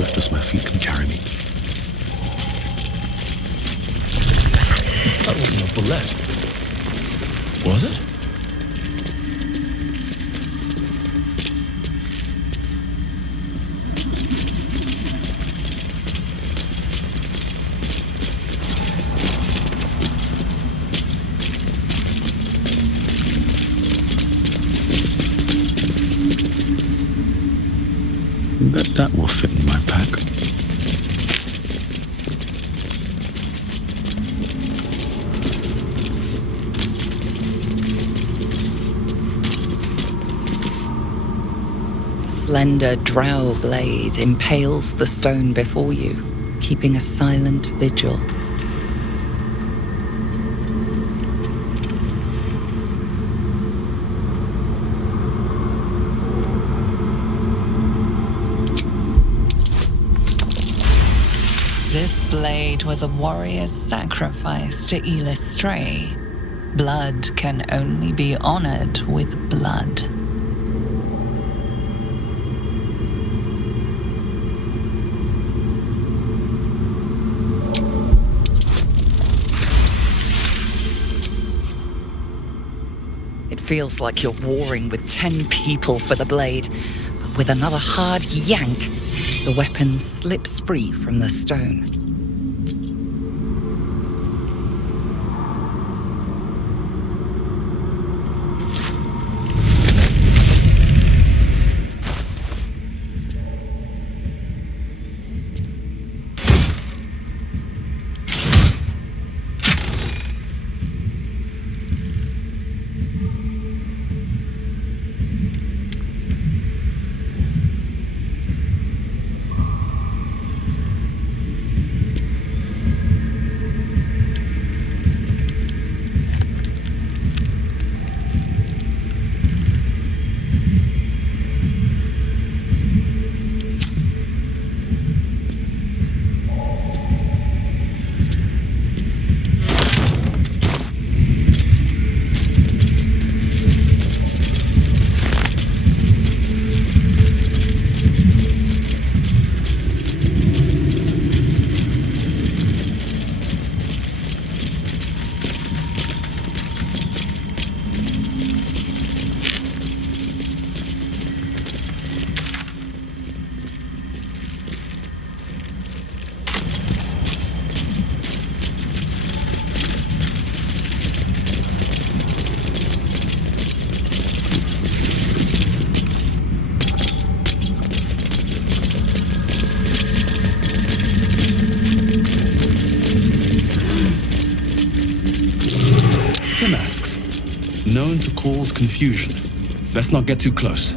swift as my feet can carry me. That wasn't a bullet. Was it? Bet that will fit in my pack. A slender drow blade impales the stone before you, keeping a silent vigil. This blade was a warrior's sacrifice to Stray. Blood can only be honored with blood. It feels like you're warring with 10 people for the blade. With another hard yank, the weapon slips free from the stone. Known to cause confusion. Let's not get too close.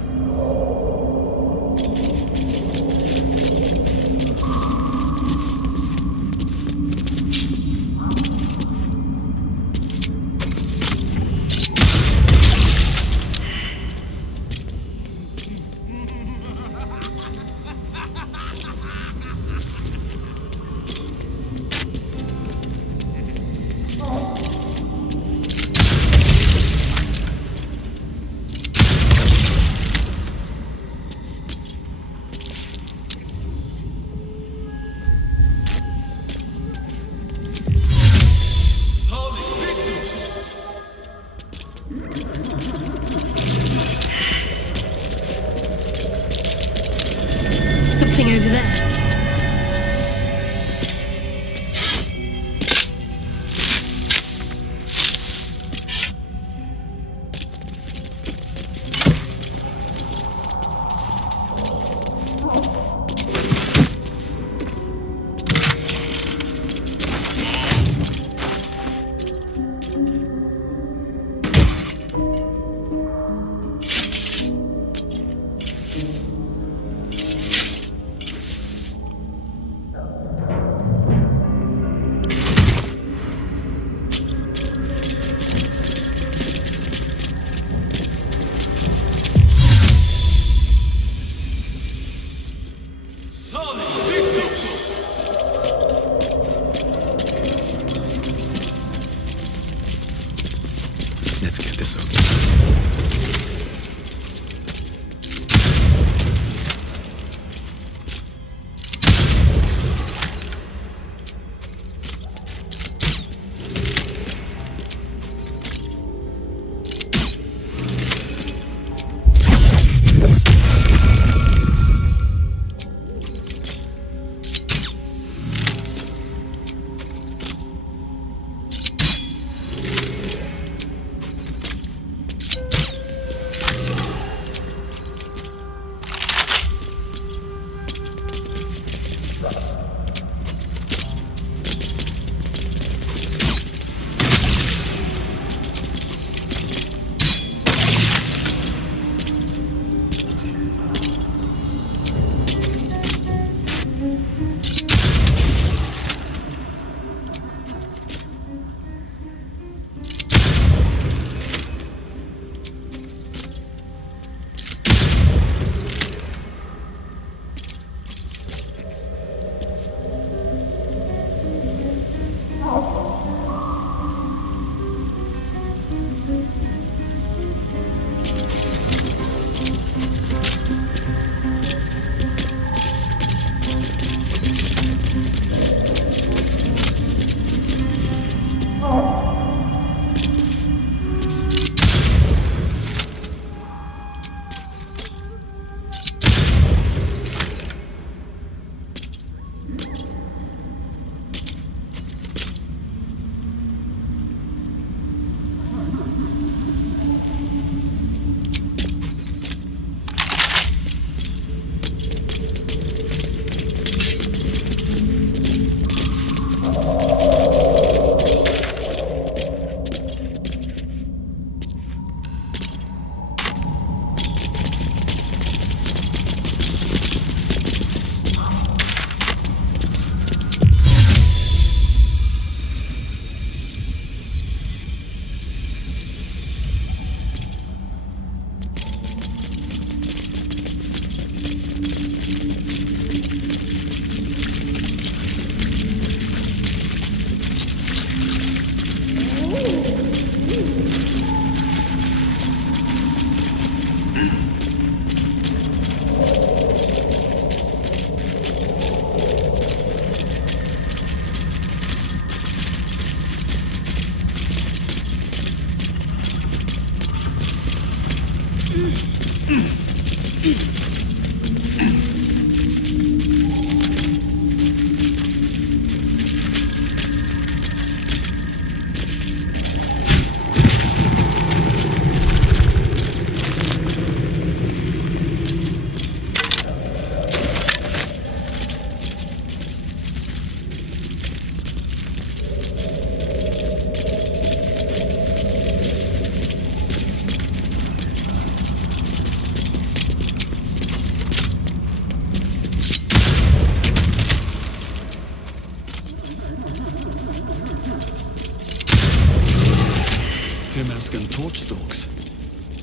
Damascus torch stalks.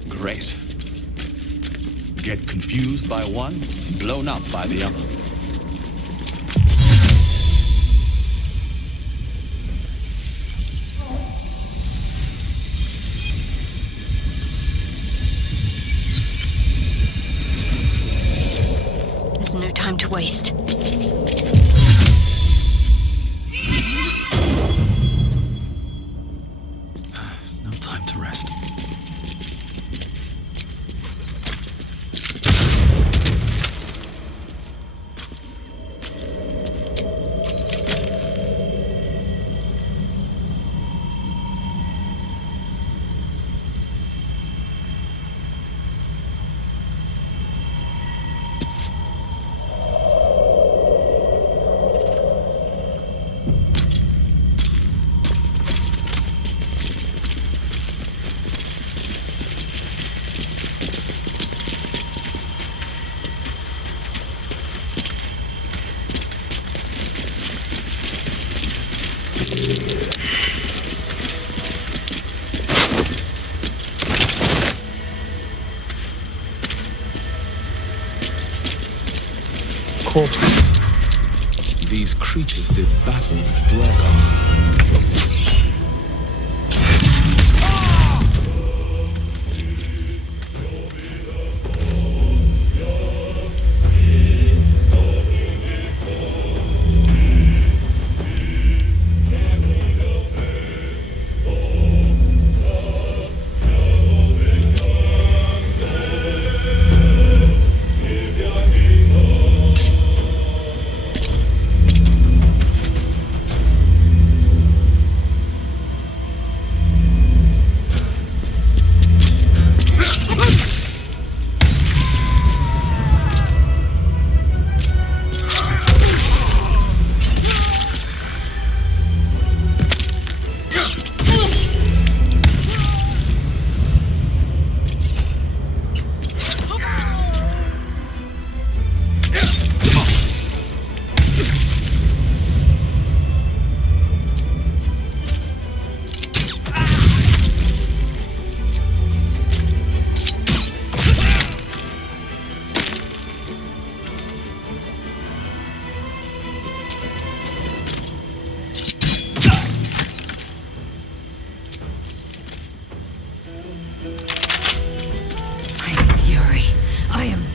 Great. Get confused by one, blown up by the other. There's no time to waste. No time to rest. Corpses. These creatures did battle with Dwergo.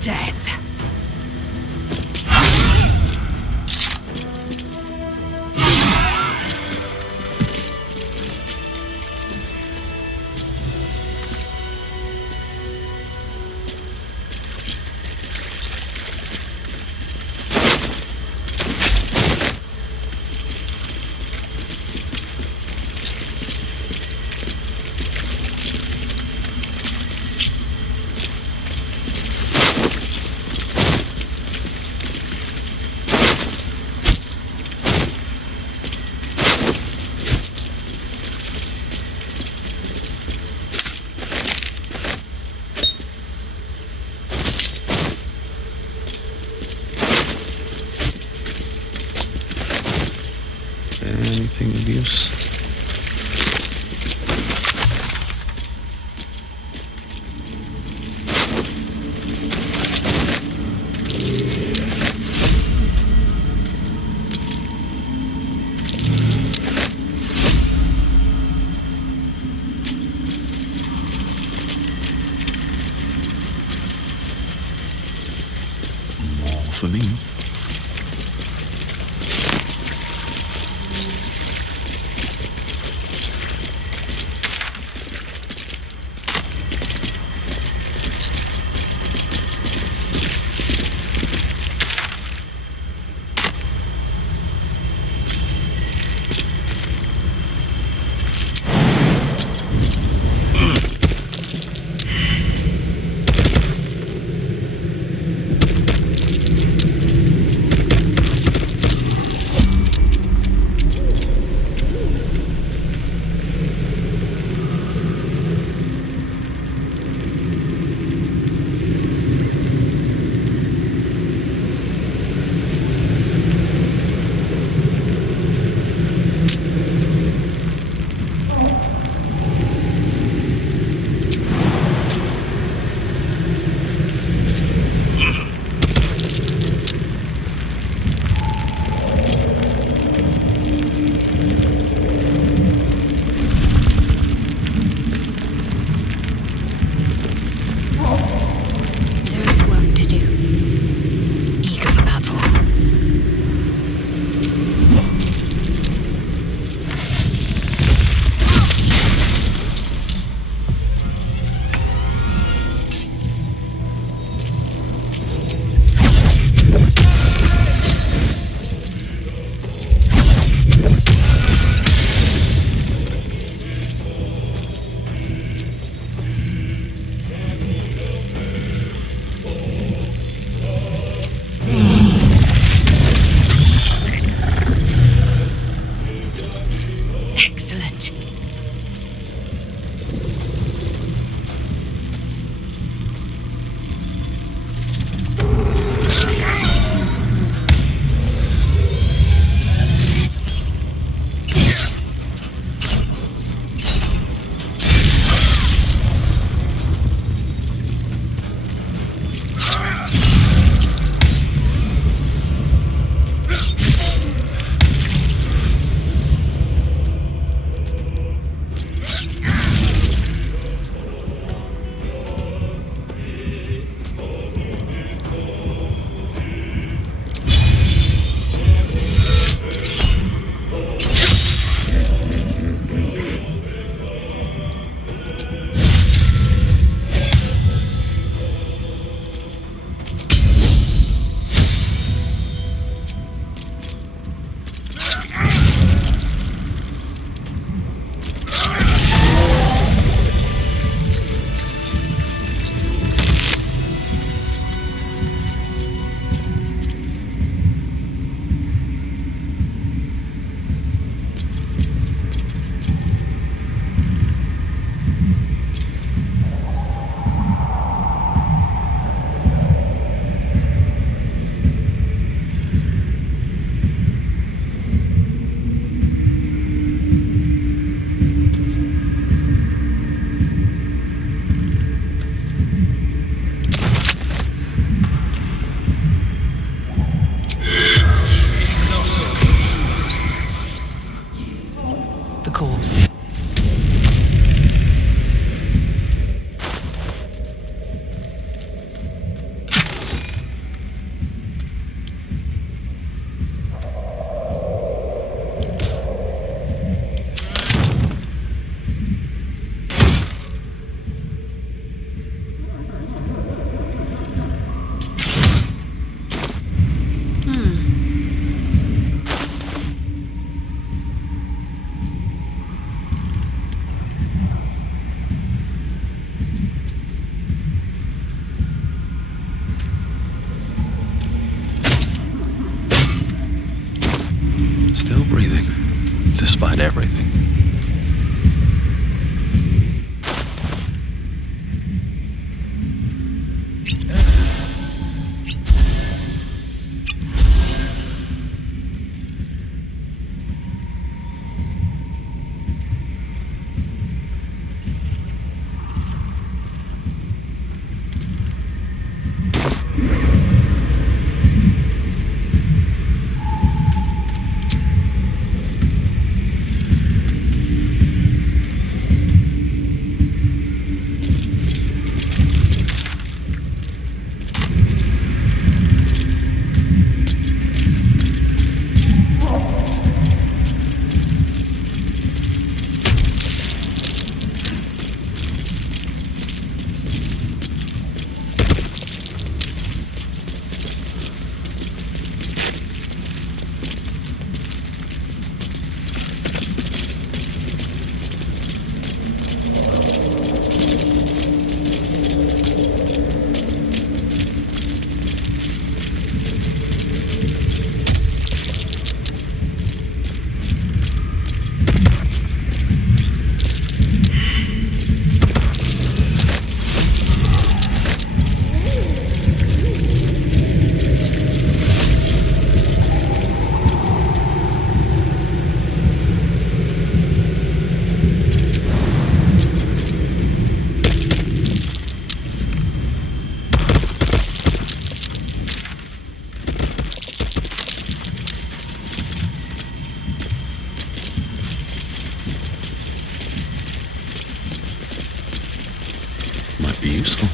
Death. Anything of use? for me. Still breathing, despite everything. be useful.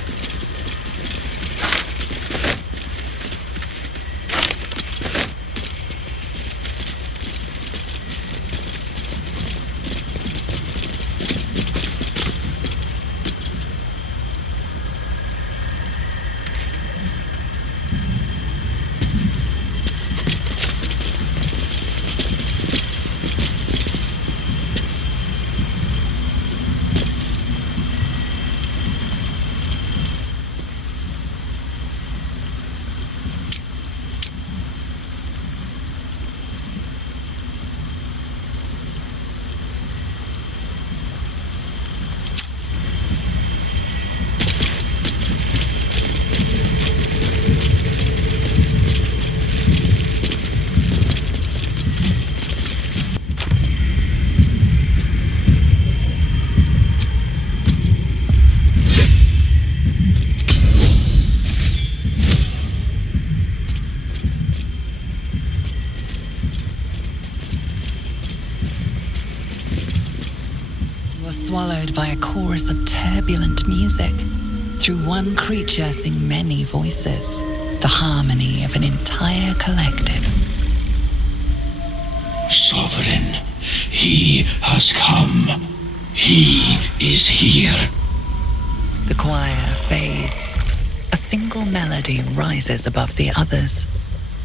Swallowed by a chorus of turbulent music. Through one creature sing many voices, the harmony of an entire collective. Sovereign, he has come. He is here. The choir fades. A single melody rises above the others,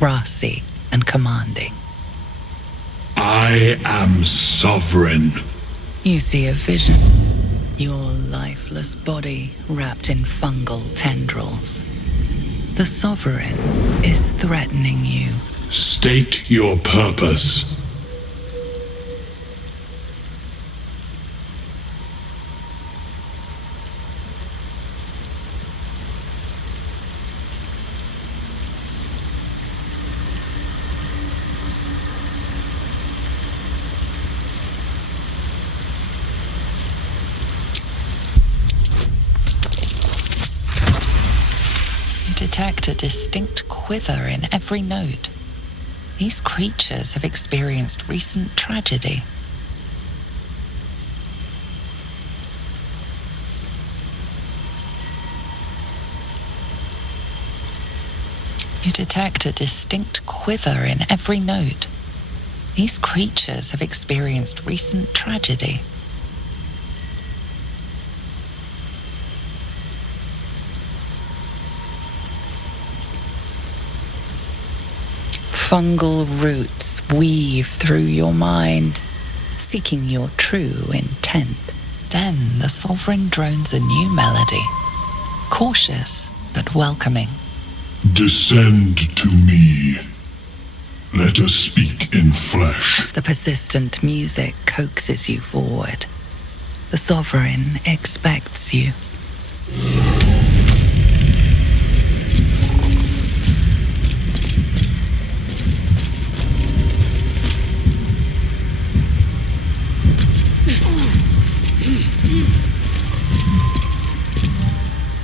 brassy and commanding. I am sovereign. You see a vision. Your lifeless body wrapped in fungal tendrils. The Sovereign is threatening you. State your purpose. Detect a distinct quiver in every note. These creatures have experienced recent tragedy. You detect a distinct quiver in every note. These creatures have experienced recent tragedy. Fungal roots weave through your mind, seeking your true intent. Then the Sovereign drones a new melody, cautious but welcoming. Descend to me. Let us speak in flesh. The persistent music coaxes you forward. The Sovereign expects you.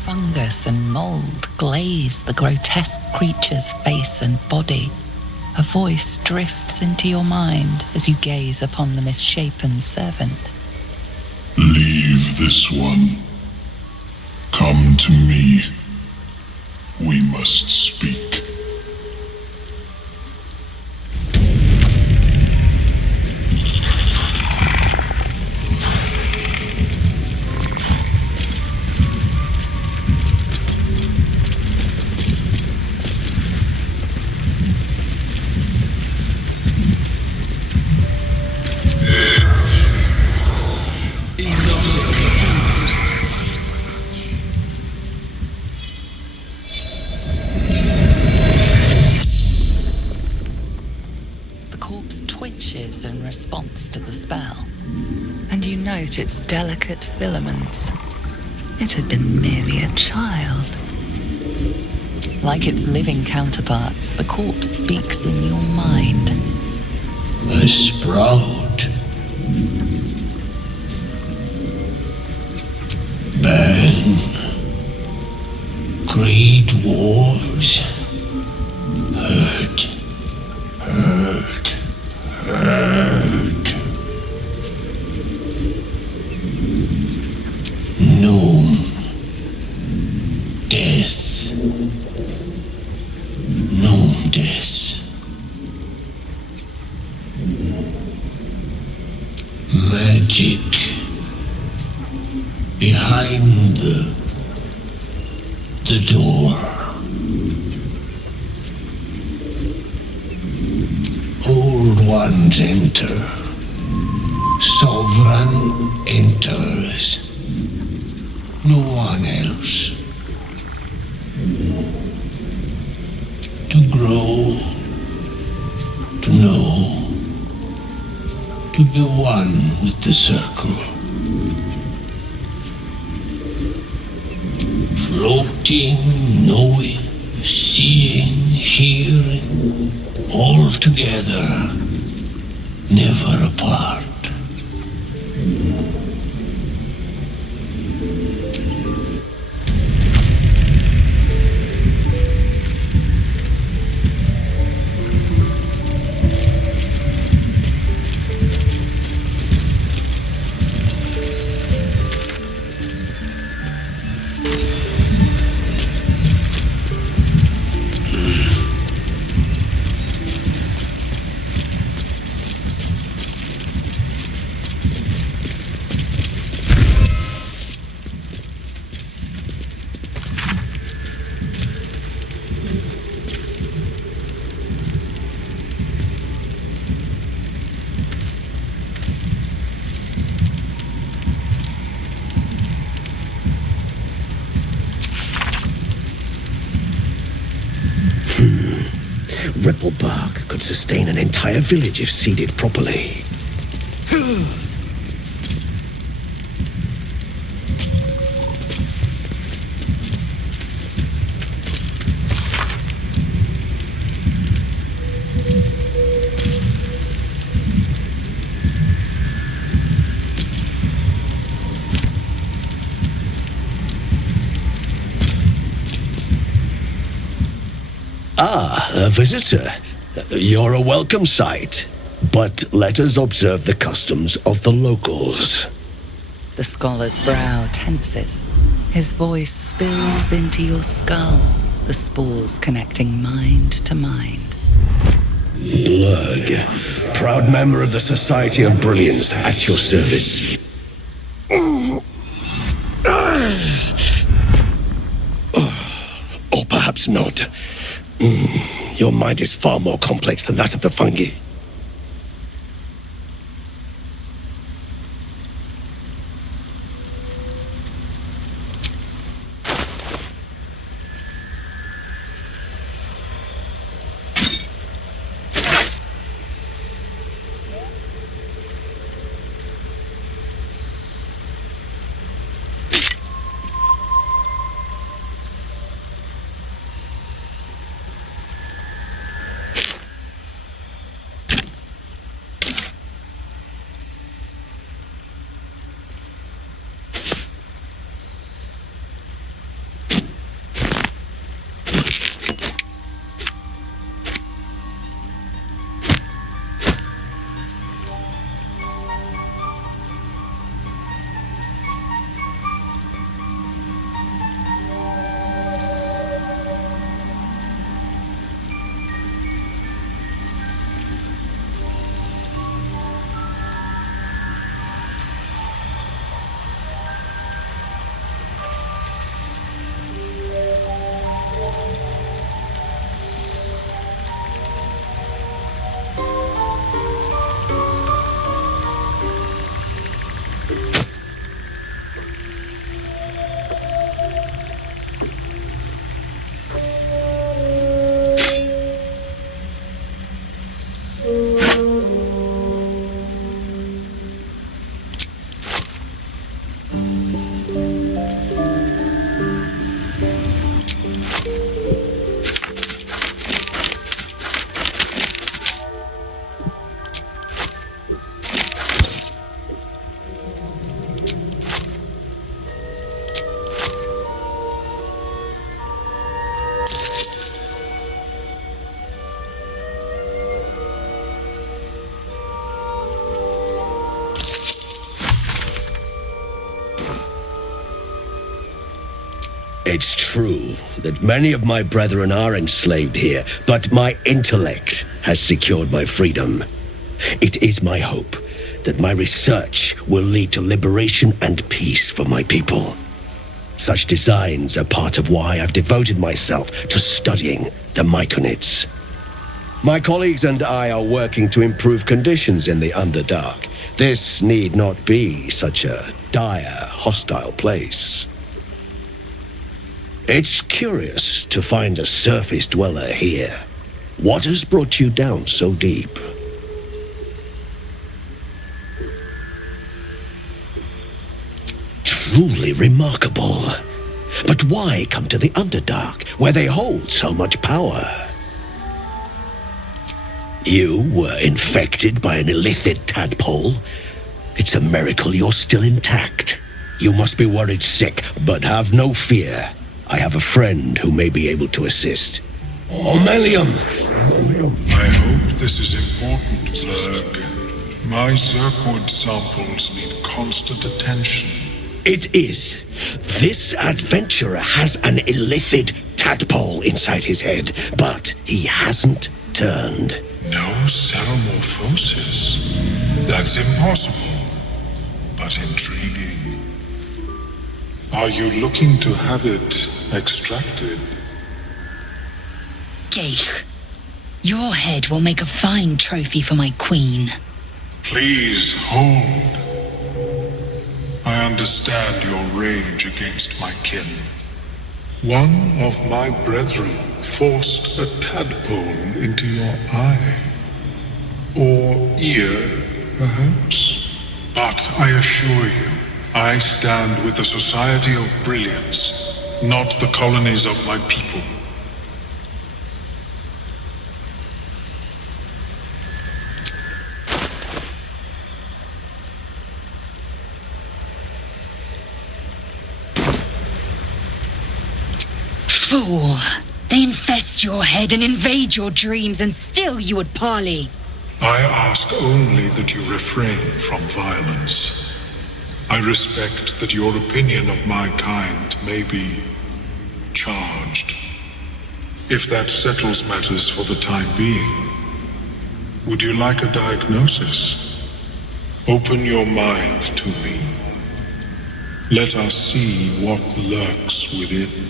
Fungus and mold glaze the grotesque creature's face and body. A voice drifts into your mind as you gaze upon the misshapen servant. Leave this one. Come to me. We must speak. In response to the spell, and you note its delicate filaments. It had been merely a child. Like its living counterparts, the corpse speaks in your mind. A sprout. Burn. Great wars. Hurt. Hurt. Hurt. Known. magic behind the door. Old ones enter. Sovereign enters. No one else. To grow, to know, to be one with the circle. Floating, knowing, seeing, hearing, all together, never apart. Ripple bark could sustain an entire village if seeded properly. Ah, a visitor. You're a welcome sight. But let us observe the customs of the locals. The scholar's brow tenses. His voice spills into your skull, the spores connecting mind to mind. Blurg, proud member of the Society of Brilliance, at your service. Or perhaps not. Your mind is far more complex than that of the fungi. It's true that many of my brethren are enslaved here, but my intellect has secured my freedom. It is my hope that my research will lead to liberation and peace for my people. Such designs are part of why I've devoted myself to studying the Myconids. My colleagues and I are working to improve conditions in the Underdark. This need not be such a dire, hostile place. It's curious to find a surface dweller here. What has brought you down so deep? Truly remarkable. But why come to the Underdark, where they hold so much power? You were infected by an illithid tadpole? It's a miracle you're still intact. You must be worried sick, but have no fear. I have a friend who may be able to assist. Omelium! I hope this is important, Zerg. My Zergwood samples need constant attention. It is. This adventurer has an illithid tadpole inside his head, but he hasn't turned. No ceremorphosis. That's impossible, but intriguing. Are you looking to have it extracted? Geich, your head will make a fine trophy for my queen. Please hold. I understand your rage against my kin. One of my brethren forced a tadpole into your eye. Or ear, perhaps? But I assure you, I stand with the Society of Brilliance, not the colonies of my people. Fool! They infest your head and invade your dreams, and still you would parley. I ask only that you refrain from violence. I respect that your opinion of my kind may be charged. If that settles matters for the time being, would you like a diagnosis? Open your mind to me. Let us see what lurks within.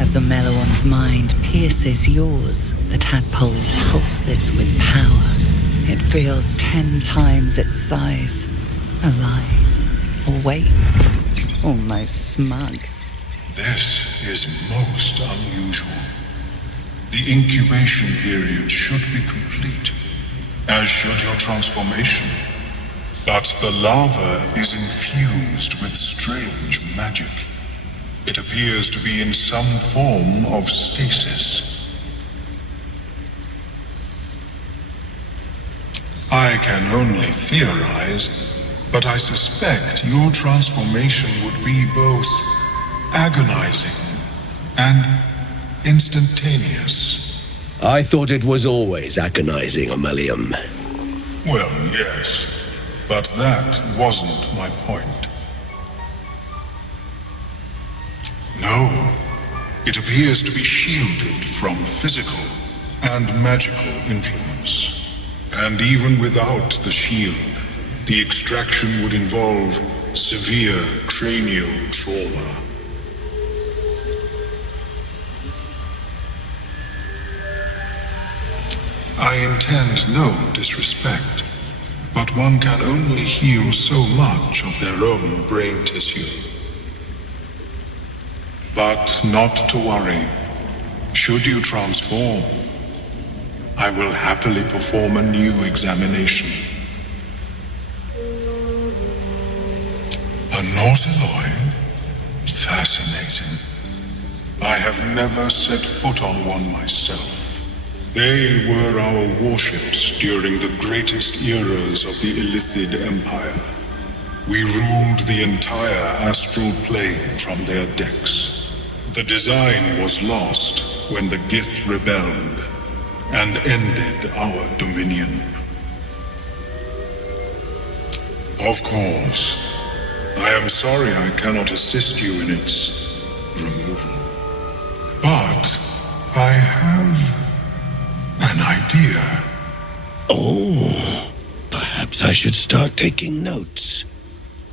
As the Meloan's mind pierces yours, the tadpole pulses with power. It feels 10 times its size. Alive, awake, almost smug. This is most unusual. The incubation period should be complete, as should your transformation. But the larva is infused with strange magic. It appears to be in some form of stasis. I can only theorize, but I suspect your transformation would be both agonizing and instantaneous. I thought it was always agonizing, Omelium. Well, yes, but that wasn't my point. No, it appears to be shielded from physical and magical influence. And even without the shield, the extraction would involve severe cranial trauma. I intend no disrespect, but one can only heal so much of their own brain tissue. But not to worry. Should you transform, I will happily perform a new examination. A nautiloid? Fascinating. I have never set foot on one myself. They were our warships during the greatest eras of the Illithid Empire. We ruled the entire astral plane from their decks. The design was lost when the Gith rebelled and ended our dominion. Of course, I am sorry I cannot assist you in its removal. But I have an idea. Oh, perhaps I should start taking notes.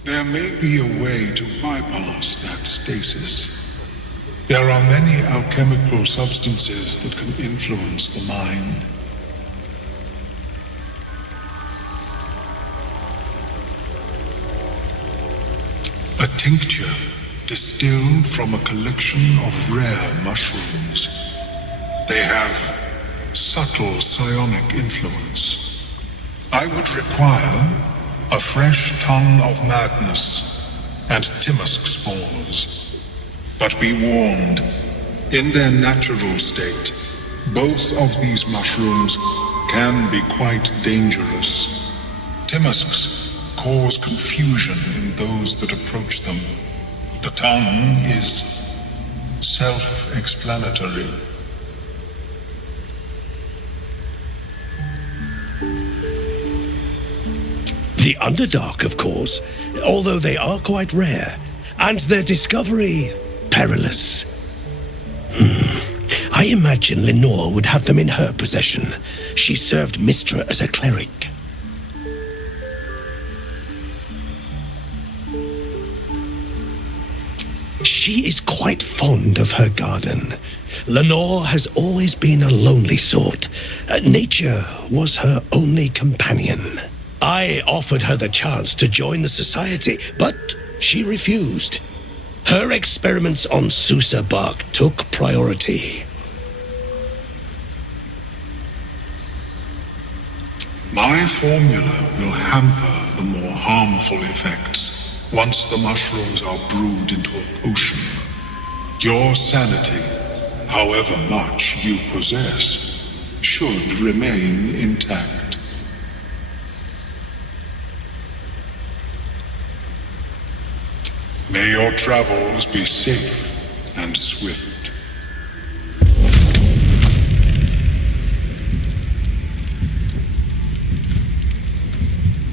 There may be a way to bypass that stasis. There are many alchemical substances that can influence the mind. A tincture distilled from a collection of rare mushrooms. They have subtle psionic influence. I would require a fresh ton of madness and Timisk spores. But be warned, in their natural state, both of these mushrooms can be quite dangerous. Timisks cause confusion in those that approach them. The tongue is self-explanatory. The Underdark, of course, although they are quite rare, and their discovery perilous. I imagine Lenore would have them in her possession. She served Mistra as a cleric. She is quite fond of her garden. Lenore has always been a lonely sort. Nature was her only companion. I offered her the chance to join the society, but she refused. Her experiments on Susa bark took priority. My formula will hamper the more harmful effects once the mushrooms are brewed into a potion. Your sanity, however much you possess, should remain intact. May your travels be safe and swift.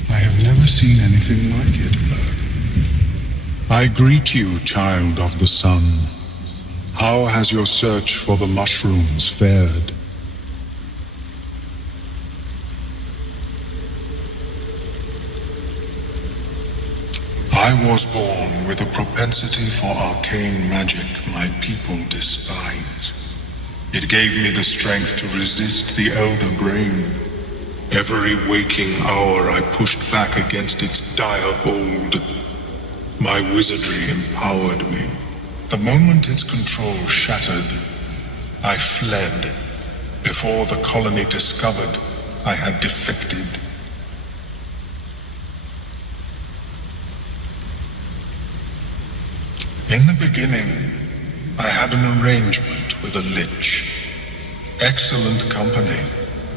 I have never seen anything like it, Blur. I greet you, child of the sun. How has your search for the mushrooms fared? I was born with a propensity for arcane magic my people despise. It gave me the strength to resist the elder brain. Every waking hour I pushed back against its dire hold. My wizardry empowered me. The moment its control shattered, I fled. Before the colony discovered I had defected. In the beginning, I had an arrangement with a lich. Excellent company,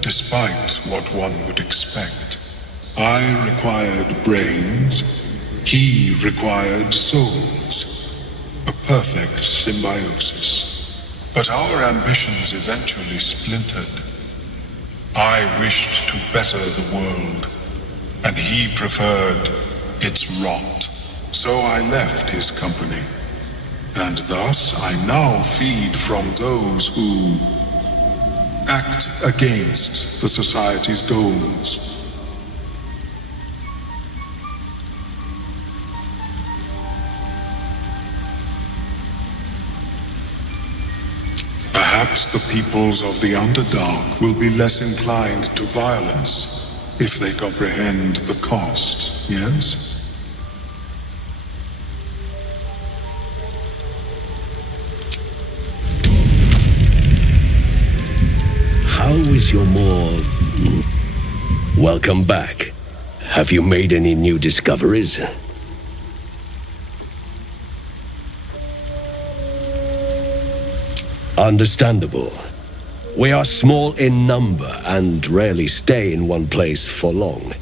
despite what one would expect. I required brains, he required souls. A perfect symbiosis. But our ambitions eventually splintered. I wished to better the world, and he preferred its rot. So I left his company. And thus I now feed from those who act against the society's goals. Perhaps the peoples of the Underdark will be less inclined to violence if they comprehend the cost, yes? How is your more... Welcome back. Have you made any new discoveries? Understandable. We are small in number and rarely stay in one place for long.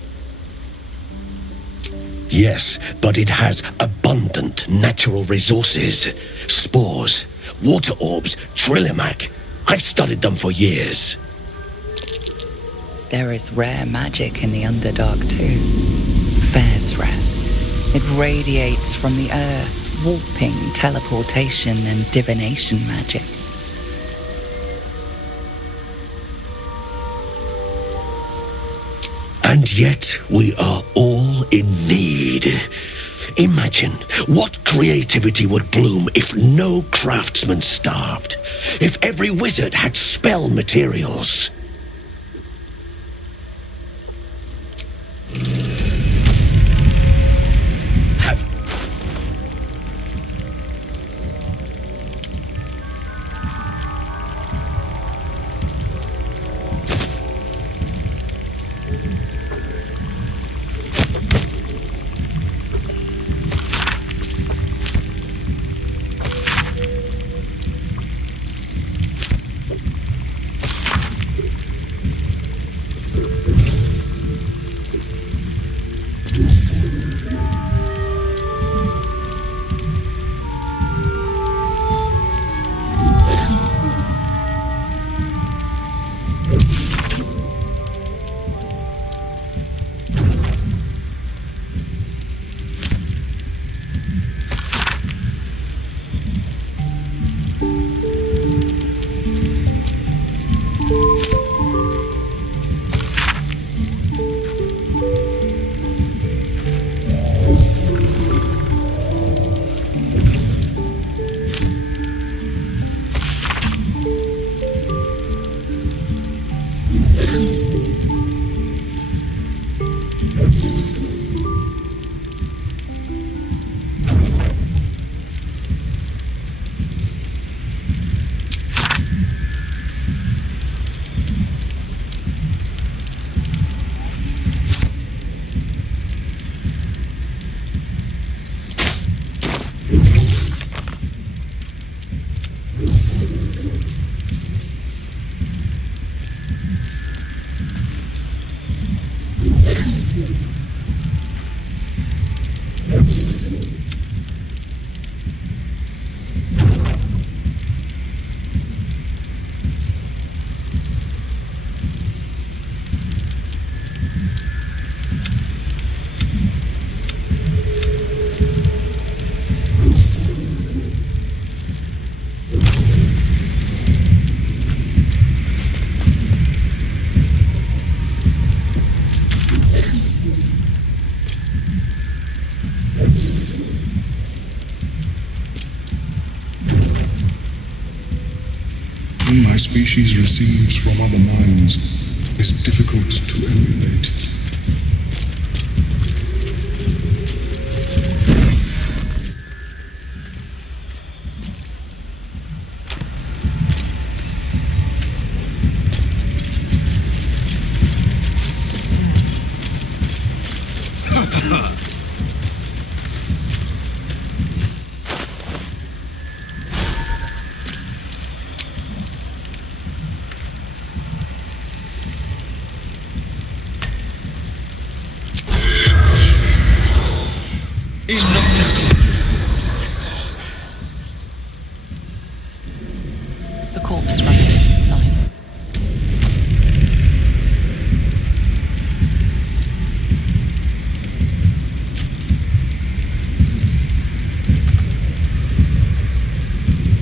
Yes, but it has abundant natural resources. Spores, water orbs, Trillimac. I've studied them for years. There is rare magic in the Underdark too. Fair's Rest. It radiates from the earth, warping, teleportation, and divination magic. And yet we are all in need. Imagine what creativity would bloom if no craftsman starved, if every wizard had spell materials. My species receives from other minds is difficult to emulate. The corpse remains silent.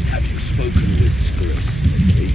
Have you spoken with Skris lately?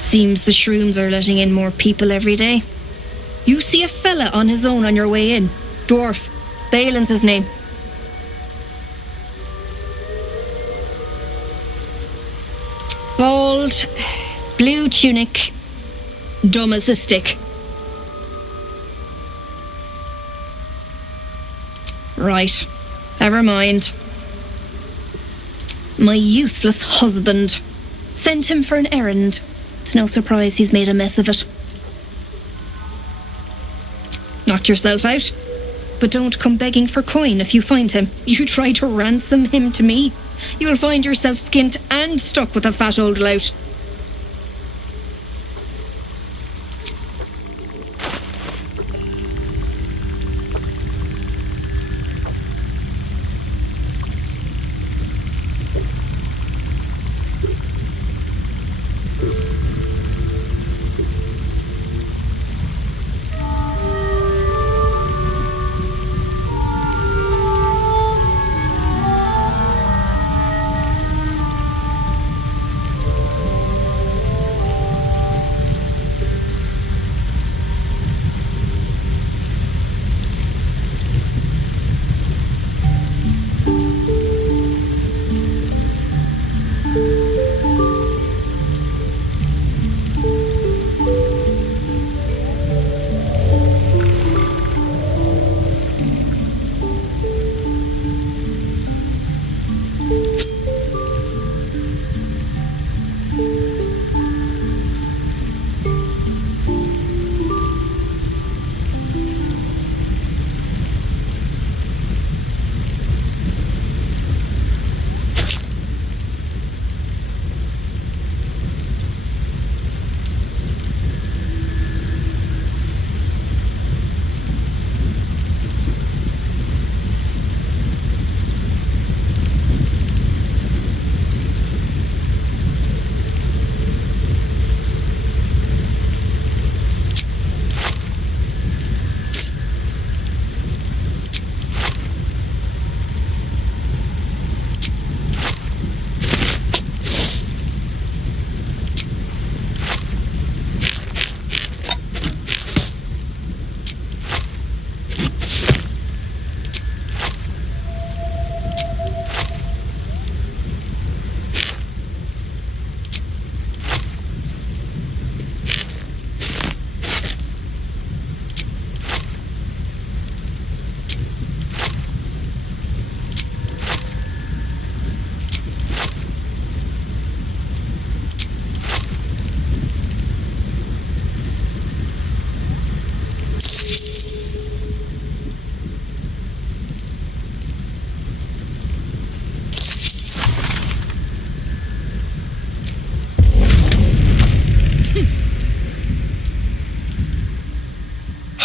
Seems the shrooms are letting in more people every day. You see a fella on his own on your way in. Dwarf. Balin's his name. Bald, blue tunic, dumb as a stick. Right, never mind. My useless husband. Sent him for an errand. It's no surprise he's made a mess of it. Knock yourself out. But don't come begging for coin if you find him. You try to ransom him to me, you'll find yourself skint and stuck with a fat old lout.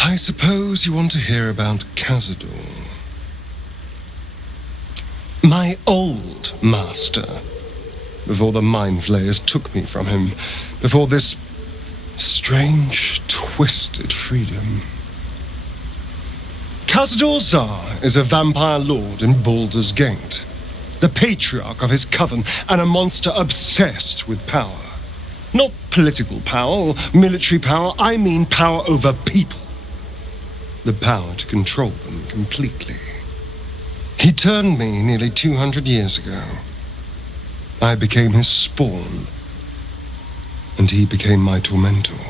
I suppose you want to hear about Cazador. My old master. Before the Mind Flayers took me from him. Before this strange, twisted freedom. Cazador Zar is a vampire lord in Baldur's Gate. The patriarch of his coven and a monster obsessed with power. Not political power or military power, I mean power over people. The power to control them completely. He turned me nearly 200 years ago. I became his spawn, and he became my tormentor.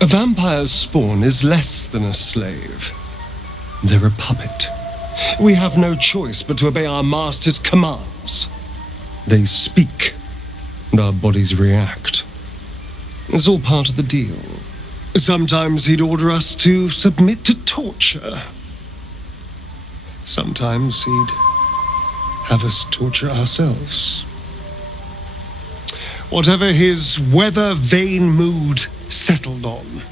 A vampire's spawn is less than a slave. They're a puppet. We have no choice but to obey our master's commands. They speak, and our bodies react. It's all part of the deal. Sometimes he'd order us to submit to torture. Sometimes he'd have us torture ourselves. Whatever his weather-vane mood settled on.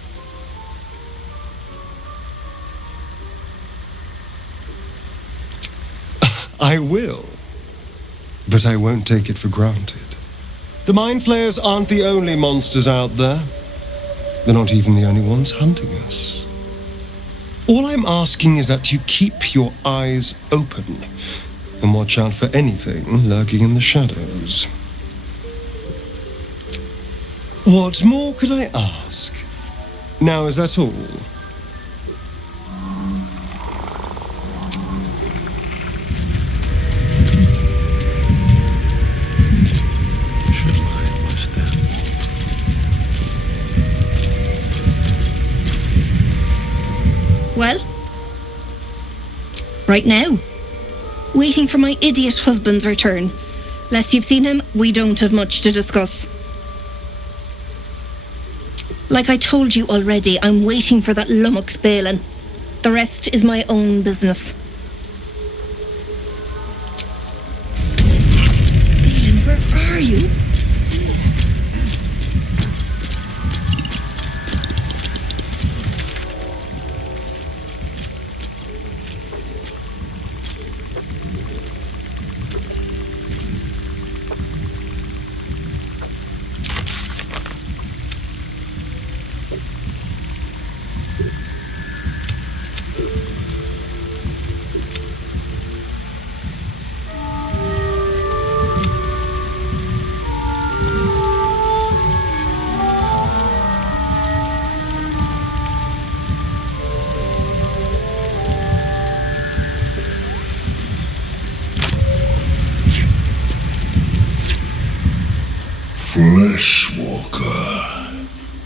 I will, but I won't take it for granted. The Mind Flayers aren't the only monsters out there. They're not even the only ones hunting us. All I'm asking is that you keep your eyes open and watch out for anything lurking in the shadows. What more could I ask? Now, is that all? Well? Right now. Waiting for my idiot husband's return. Lest you've seen him, we don't have much to discuss. Like I told you already, I'm waiting for that lummox Balin. The rest is my own business. Balin, where are you? Fleshwalker,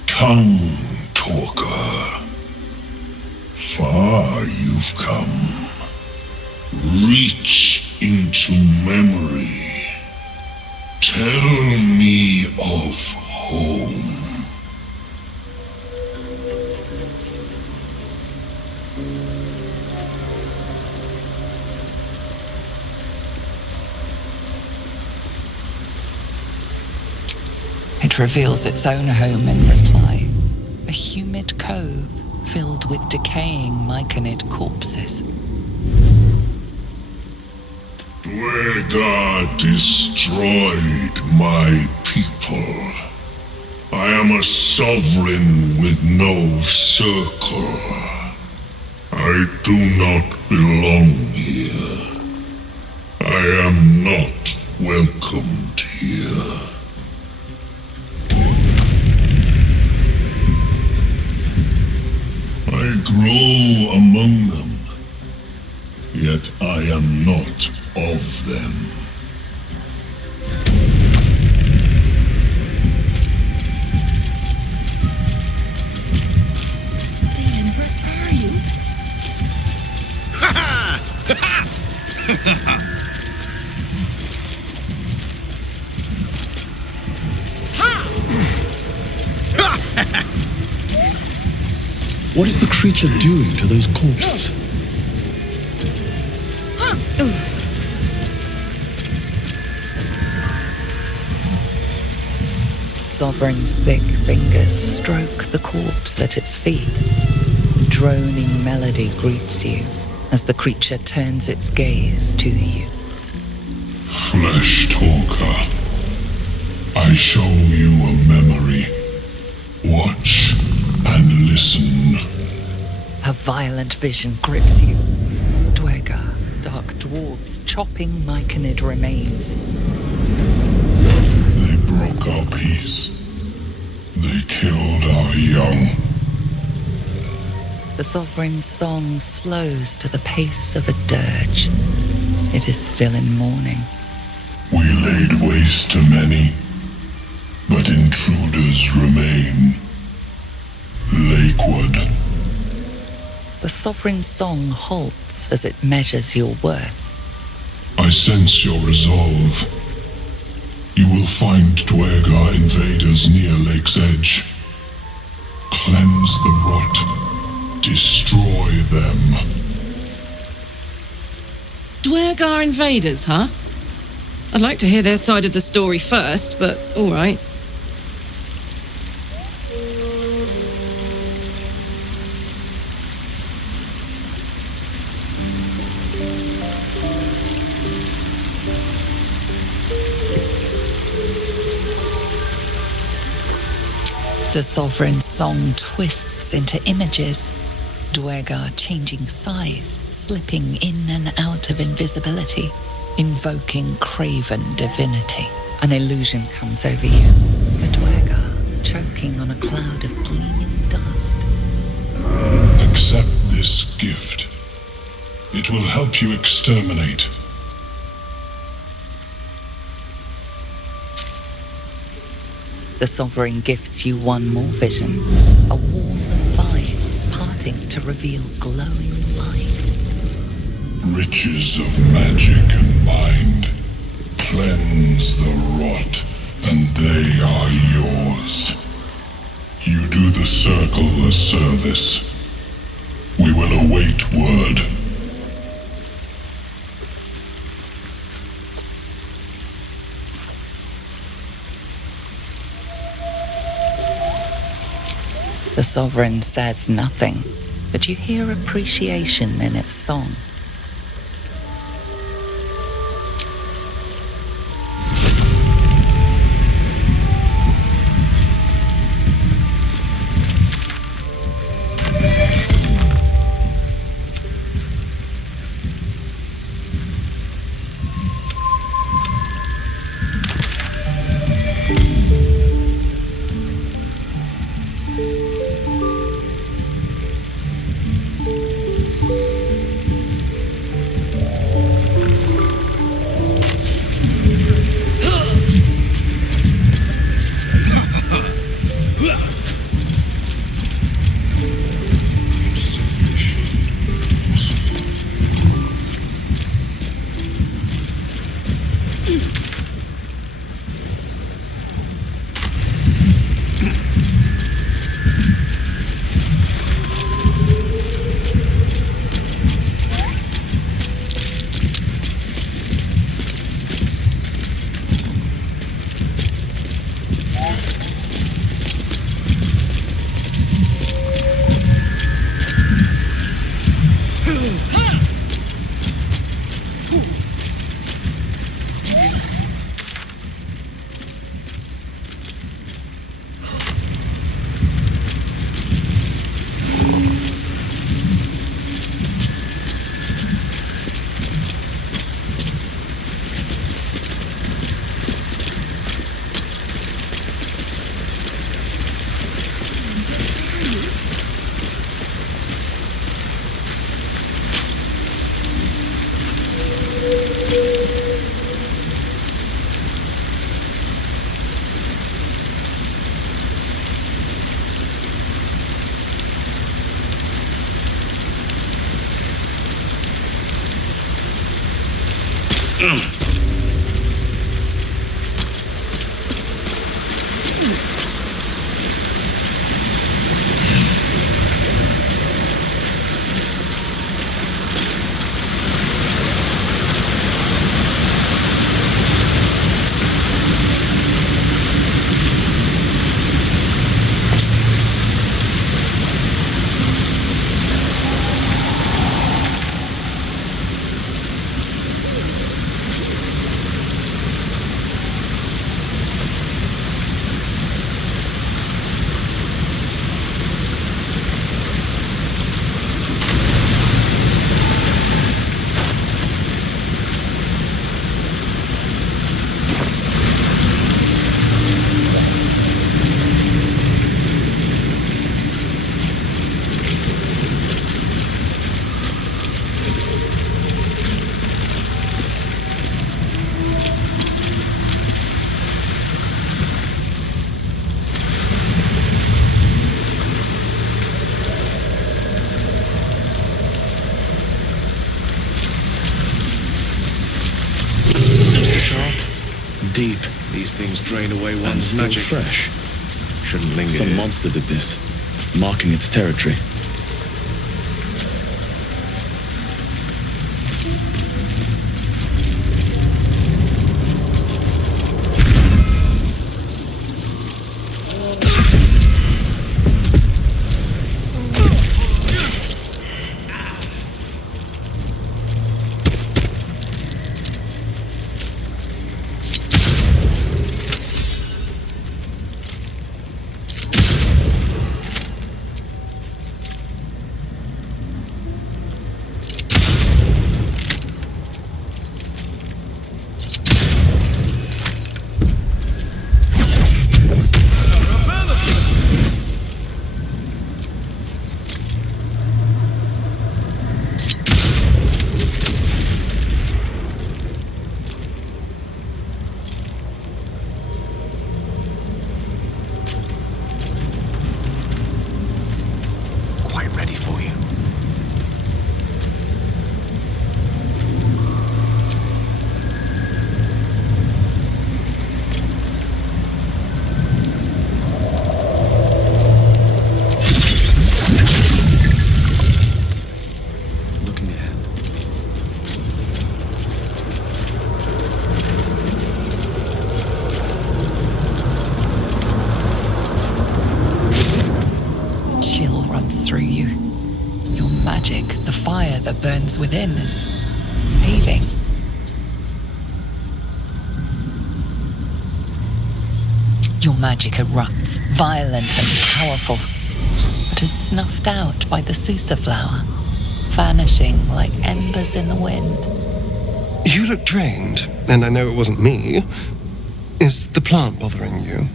tongue talker, far you've come. Reach into memory. Tell me of home. It reveals its own home in reply. A humid cove filled with decaying myconid corpses. Dwegar destroyed my people. I am a sovereign with no circle. I do not belong here. I am not welcomed here. I grow among them, yet I am not of them. Balin, where are you? What is the creature doing to those corpses? Sovereign's thick fingers stroke the corpse at its feet. Droning melody greets you as the creature turns its gaze to you. Flesh talker, I show you a memory. Watch and listen. A violent vision grips you. Dwegar, dark dwarves chopping myconid remains. They broke our peace. They killed our young. The Sovereign's song slows to the pace of a dirge. It is still in mourning. We laid waste to many, but intruders remain. Lakewood. The Sovereign's song halts as it measures your worth. I sense your resolve. You will find Dwegar invaders near Lake's Edge. Cleanse the rot. Destroy them. Dwegar invaders, huh? I'd like to hear their side of the story first, but all right. The Sovereign's song twists into images. Dwegar changing size, slipping in and out of invisibility, invoking craven divinity. An illusion comes over you. A Dwegar choking on a cloud of gleaming dust. Accept this gift. It will help you exterminate. The Sovereign gifts you one more vision. A wall of vines parting wanting to reveal glowing light. Riches of magic and mind. Cleanse the rot, and they are yours. You do the circle a service. We will await word. The Sovereign says nothing, but you hear appreciation in its song. Deep. These things drain away one's magic. Fresh. Shouldn't linger. Some monster did this, marking its territory. through you. Your magic, the fire that burns within, is fading. Your magic erupts, violent and powerful, but is snuffed out by the Susa flower, vanishing like embers in the wind. You look drained, and I know it wasn't me. Is the plant bothering you?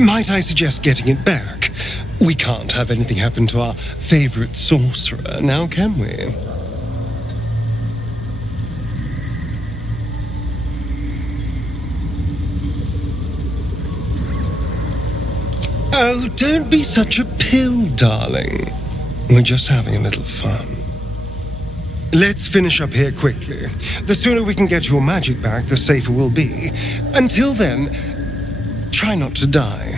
Might I suggest getting it back? We can't have anything happen to our favorite sorcerer, now can we? Oh, don't be such a pill, darling. We're just having a little fun. Let's finish up here quickly. The sooner we can get your magic back, the safer we'll be. Until then, try not to die.